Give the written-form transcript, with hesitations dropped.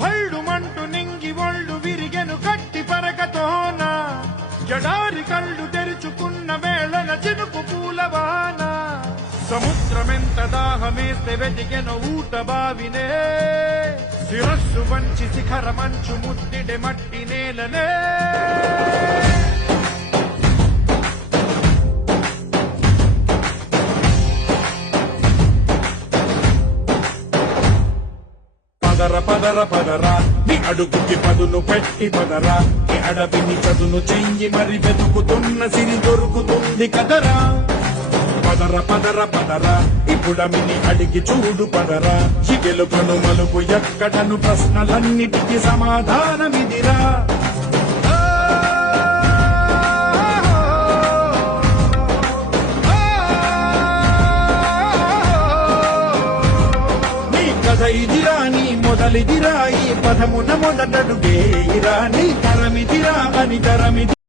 భళ్ళు మంటు నింగి ఒళ్ళు విరిగెను గట్టి పరకతోన జడారి కళ్ళు తెరుచుకున్న వేళన చినుకు పూలవాన సముద్రమెంత దాహమేస్తే వెతికెను ఊట బావినే శిరస్సు వంచి శిఖర మంచు ముద్దిడె మట్టి నేలనే పదర పదర పదరా నీ అడుగుకి పదును పెట్టి పదరా నీ అడవిని చదును చెయ్యి మరి వెతుకుతున్న సిరి దొరుకుతుంది కదరా పదర పదర పదరా ఇప్పుడమిని అడిగి చూడు పదరా ఈ గెలుపను మలుపు ఎక్కడను ప్రశ్నలన్నిటికీ సమాధానమిదిరా ఇదిరా నీ మొదలిదిరా ఈ పదమున మొదటడుగేరా నీ తరమిదిరా అని తరమిది